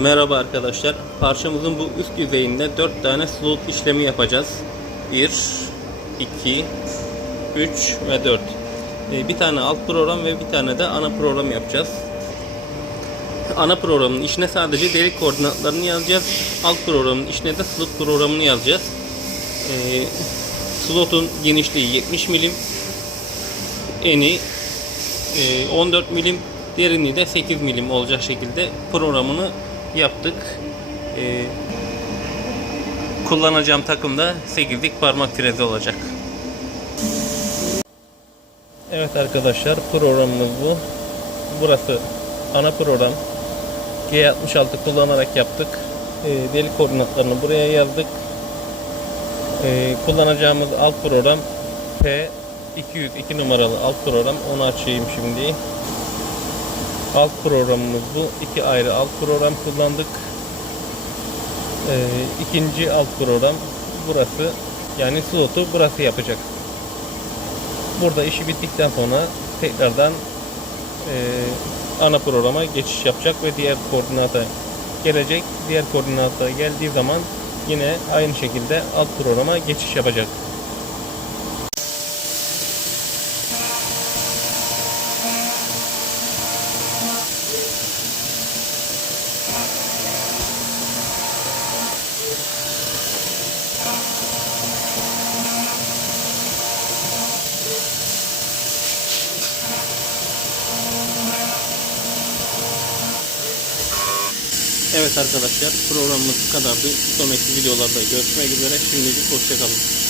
Merhaba arkadaşlar. Parçamızın bu üst yüzeyinde 4 tane slot işlemi yapacağız. 1, 2, 3 ve 4. Ee, Bir tane alt program ve bir tane de ana program yapacağız. Ana programın içine sadece delik koordinatlarını yazacağız. Alt programın içine de slot programını yazacağız. Ee, slotun genişliği 70 milim. Eni e, 14 milim derinliği de 8 milim olacak şekilde programını yaptık. E, kullanacağım takım da 8'lik parmak frezi olacak. Evet arkadaşlar programımız bu. Burası ana program. G66 kullanarak yaptık. E, delik koordinatlarını buraya yazdık. E, kullanacağımız alt program P 202 numaralı alt program. Onu açayım şimdi. Alt programımız bu. İki ayrı alt program kullandık. E, ikinci alt program burası. Yani slotu burası yapacak. Burada işi bittikten sonra tekrardan e, ana programa geçiş yapacak ve diğer koordinata gelecek. Diğer koordinata geldiği zaman yine aynı şekilde alt programa geçiş yapacak. Evet arkadaşlar programımız bu kadardı. Sonraki videolarda görüşmek üzere. Şimdilik hoşçakalın.